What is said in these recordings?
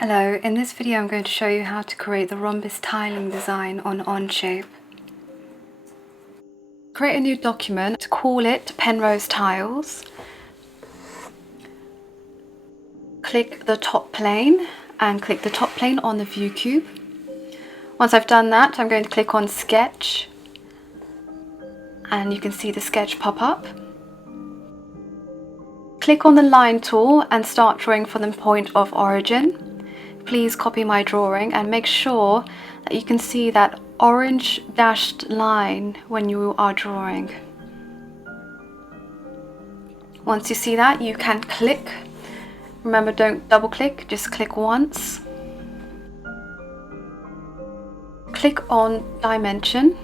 Hello, in this video I'm going to show you how to create the rhombus tiling design on OnShape. Create a new document, call it Penrose Tiles. Click the top plane and click the top plane on the view cube. Once I've done that, I'm going to click on Sketch and you can see the sketch pop up. Click on the line tool and start drawing from the point of origin. Please copy my drawing and make sure that you can see that orange dashed line when you are drawing. Once you see that, you can click. Remember, don't double click, just click once. Click on Dimension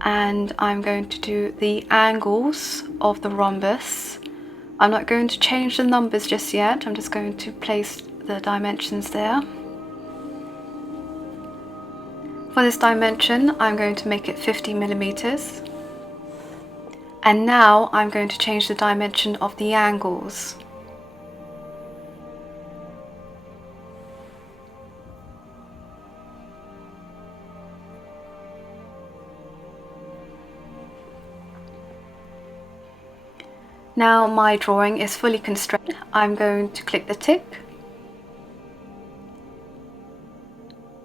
and I'm going to do the angles of the rhombus. I'm not going to change the numbers just yet, I'm just going to place the dimensions there. For this dimension, I'm going to make it 50 millimeters. And now I'm going to change the dimension of the angles. Now my drawing is fully constrained. I'm going to click the tick.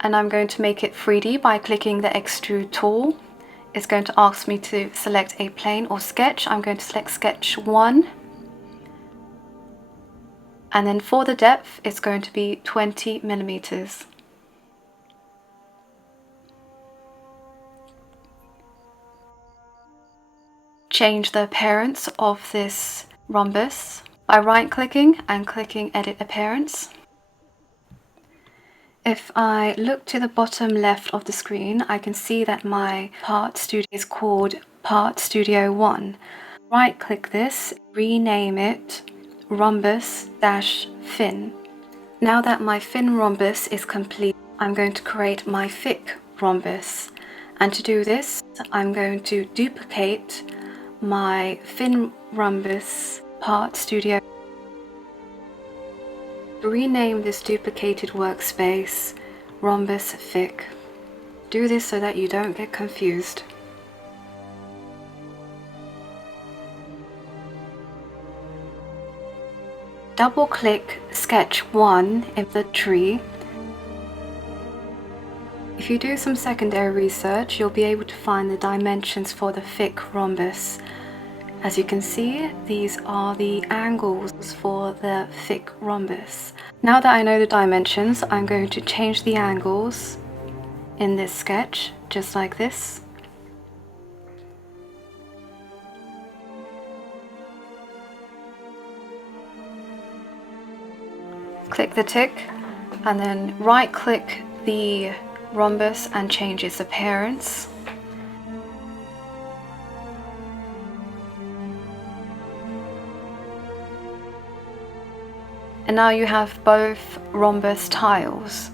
And I'm going to make it 3D by clicking the extrude tool. It's going to ask me to select a plane or sketch. I'm going to select sketch 1. And then for the depth, it's going to be 20 millimeters. Change the appearance of this rhombus by right-clicking and clicking Edit Appearance. If I look to the bottom left of the screen, I can see that my part studio is called Part Studio 1. Right-click this, rename it Rhombus-Fin. Now that my fin rhombus is complete, I'm going to create my thick rhombus. And to do this, I'm going to duplicate my fin rhombus part studio. Rename this duplicated workspace Rhombus Thick. Do this so that you don't get confused. Double click sketch 1 in the tree. If you do some secondary research, you'll be able to find the dimensions for the thick rhombus. As you can see, these are the angles for the thick rhombus. Now that I know the dimensions, I'm going to change the angles in this sketch, just like this. Click the tick and then right-click the rhombus and change its appearance. And now you have both rhombus tiles.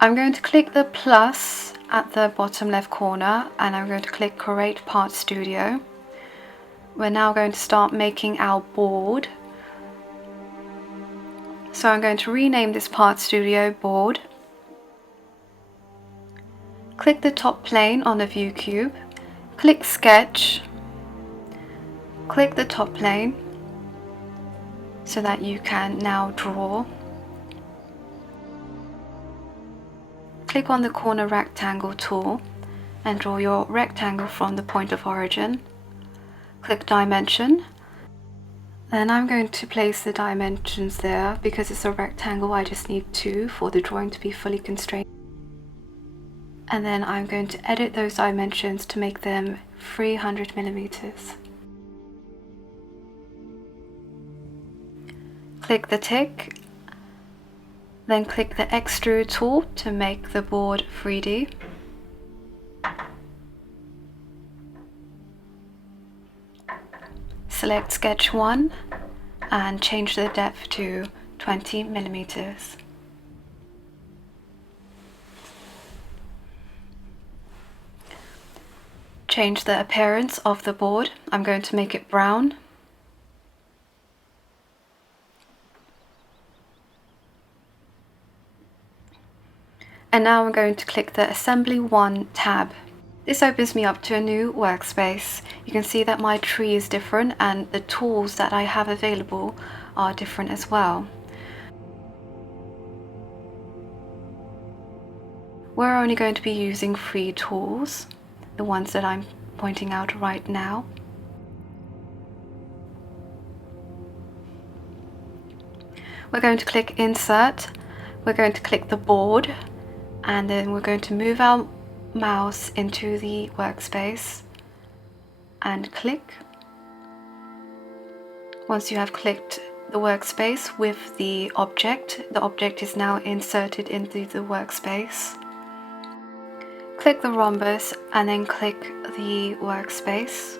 I'm going to click the plus at the bottom left corner and I'm going to click Create Part Studio. We're now going to start making our board. So I'm going to rename this Part Studio Board. Click the top plane on the view cube. Click Sketch. Click the top plane so that you can now draw. Click on the corner rectangle tool and draw your rectangle from the point of origin. Click Dimension. Then I'm going to place the dimensions there. Because it's a rectangle, I just need 2 for the drawing to be fully constrained. And then I'm going to edit those dimensions to make them 300 millimeters. Click the tick, then click the extrude tool to make the board 3D. Select sketch 1 and change the depth to 20 millimeters. Change the appearance of the board. I'm going to make it brown. And now I'm going to click the Assembly 1 tab. This opens me up to a new workspace. You can see that my tree is different and the tools that I have available are different as well. We're only going to be using 3 tools, the ones that I'm pointing out right now. We're going to click Insert, we're going to click the board, and then we're going to move our mouse into the workspace and click. Once you have clicked the workspace with the object is now inserted into the workspace. Click the rhombus and then click the workspace.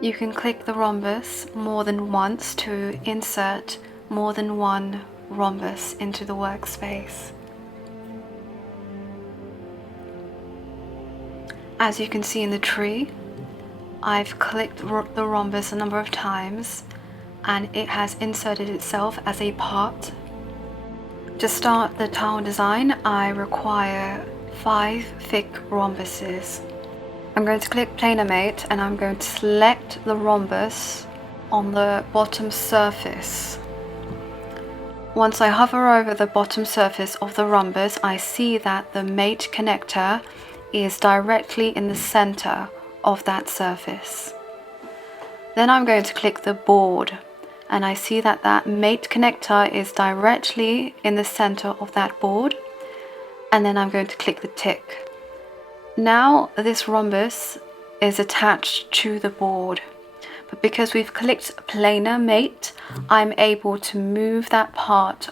You can click the rhombus more than once to insert more than one rhombus into the workspace. As you can see in the tree, I've clicked the rhombus a number of times and it has inserted itself as a part. To start the tile design, I require 5 thick rhombuses. I'm going to click Planar Mate and I'm going to select the rhombus on the bottom surface. Once I hover over the bottom surface of the rhombus, I see that the mate connector is directly in the center of that surface. Then I'm going to click the board and I see that that mate connector is directly in the center of that board, and then I'm going to click the tick. Now this rhombus is attached to the board, but because we've clicked Planar Mate, I'm able to move that part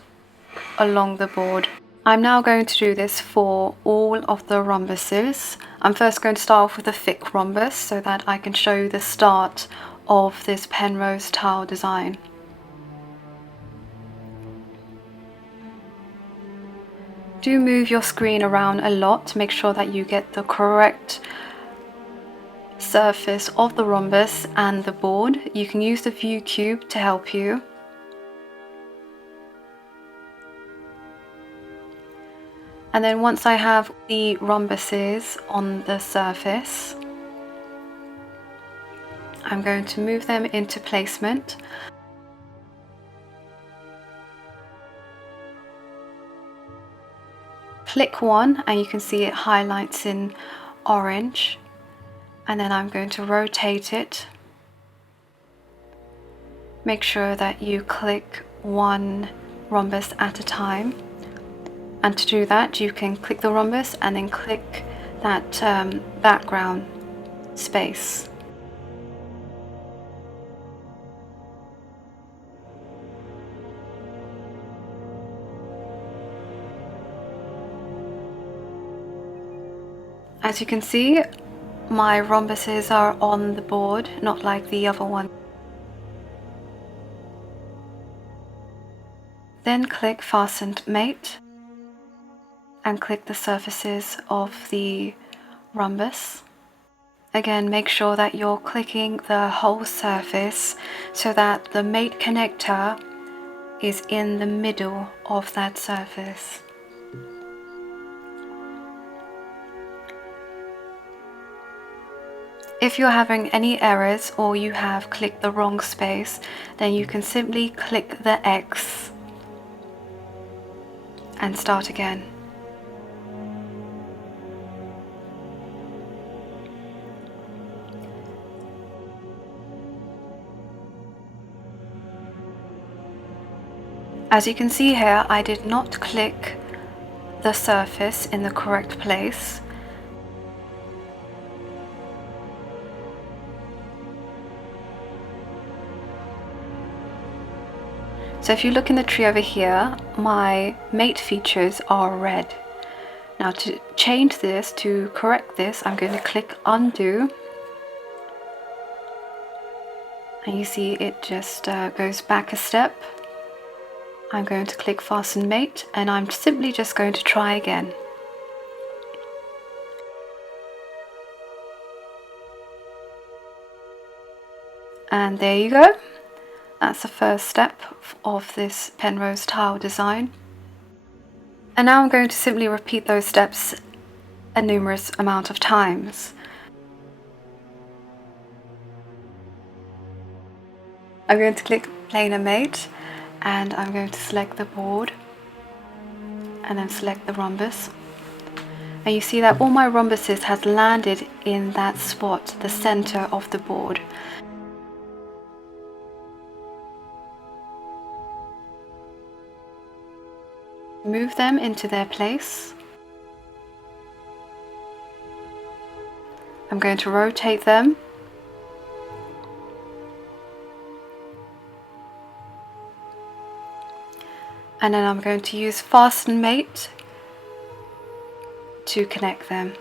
along the board. I'm now going to do this for all of the rhombuses. I'm first going to start off with a thick rhombus so that I can show you the start of this Penrose tile design. Do move your screen around a lot to make sure that you get the correct surface of the rhombus and the board. You can use the view cube to help you. And then once I have the rhombuses on the surface, I'm going to move them into placement. Click one and you can see it highlights in orange, and then I'm going to rotate it. Make sure that you click one rhombus at a time. And to do that, you can click the rhombus and then click that background space. As you can see, my rhombuses are on the board, not like the other one. Then click Fastened Mate and click the surfaces of the rhombus. Again, make sure that you're clicking the whole surface so that the mate connector is in the middle of that surface. If you're having any errors or you have clicked the wrong space, then you can simply click the X and start again. As you can see here, I did not click the surface in the correct place. So if you look in the tree over here, my mate features are red. Now to change this, to correct this, I'm going to click undo. And you see it just goes back a step. I'm going to click Fasten Mate and I'm simply just going to try again. And there you go. That's the first step of this Penrose tile design. And now I'm going to simply repeat those steps a numerous amount of times. I'm going to click Planar Mate, and I'm going to select the board and then select the rhombus. And you see that all my rhombuses has landed in that spot, the center of the board. Move them into their place. I'm going to rotate them. And then I'm going to use Fasten Mate to connect them.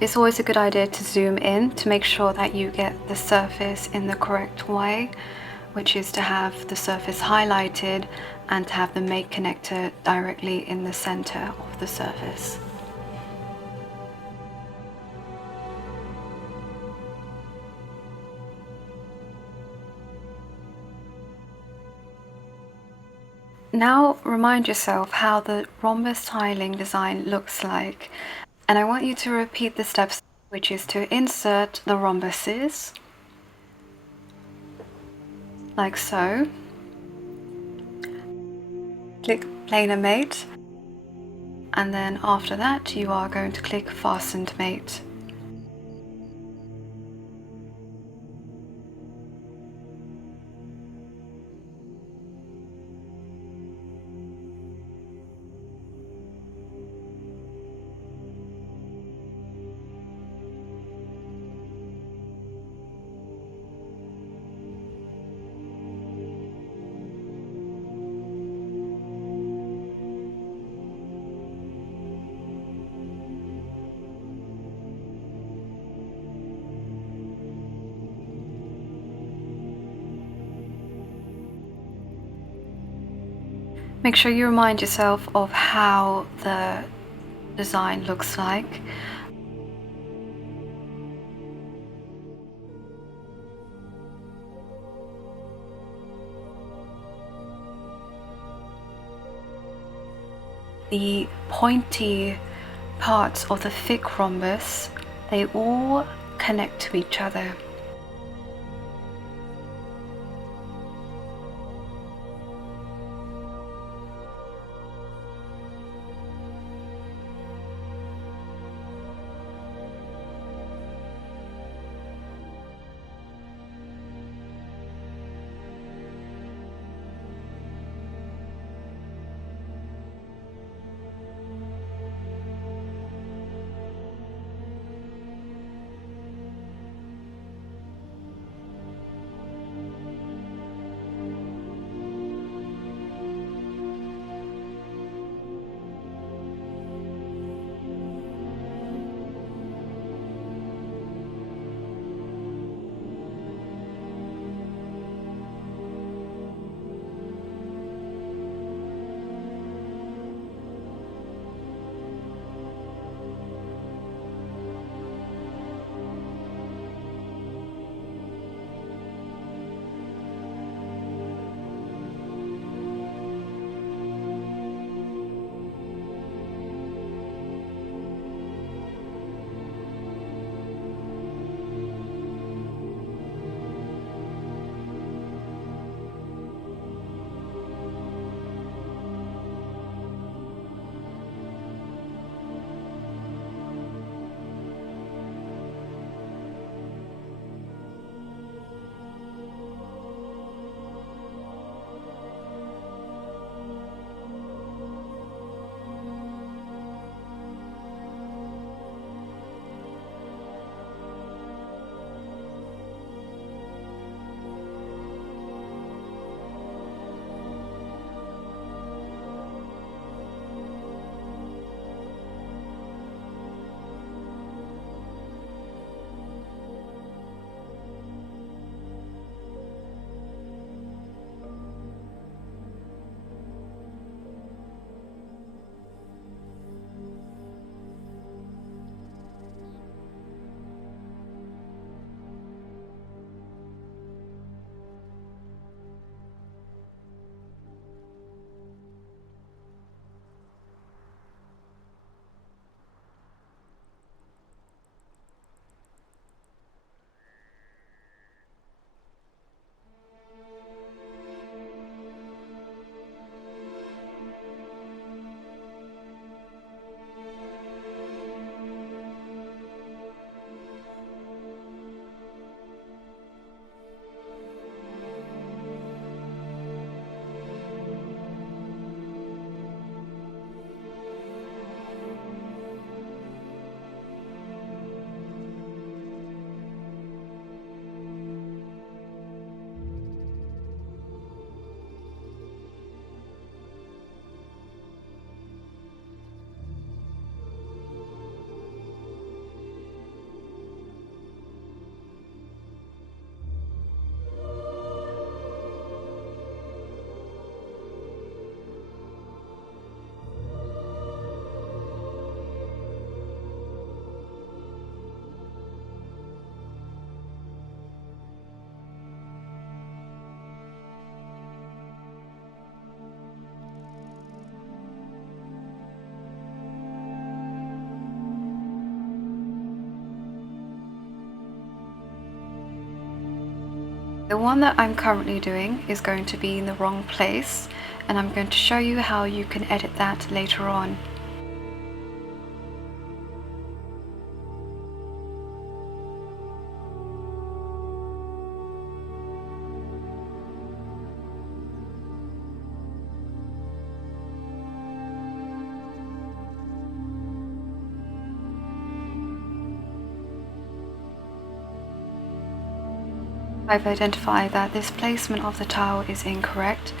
It's always a good idea to zoom in to make sure that you get the surface in the correct way, which is to have the surface highlighted and to have the mate connector directly in the center of the surface. Now remind yourself how the rhombus tiling design looks like, and I want you to repeat the steps, which is to insert the rhombuses, like so. Click Planar Mate, and then after that you are going to click Fastened Mate. Make sure you remind yourself of how the design looks like. The pointy parts of the thick rhombus, they all connect to each other. The one that I'm currently doing is going to be in the wrong place, and I'm going to show you how you can edit that later on. I've identified that this placement of the tile is incorrect.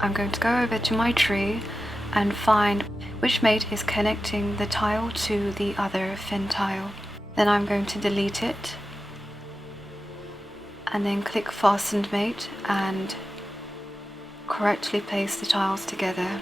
I'm going to go over to my tree and find which mate is connecting the tile to the other fin tile. Then I'm going to delete it and then click Fastened Mate and correctly place the tiles together.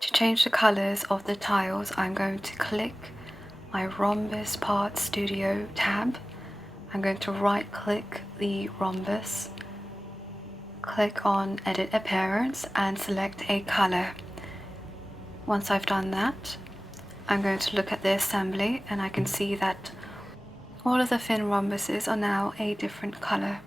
To change the colors of the tiles, I'm going to click my Rhombus Part Studio tab. I'm going to right click the rhombus, click on Edit Appearance and select a color. Once I've done that, I'm going to look at the assembly and I can see that all of the fin rhombuses are now a different color.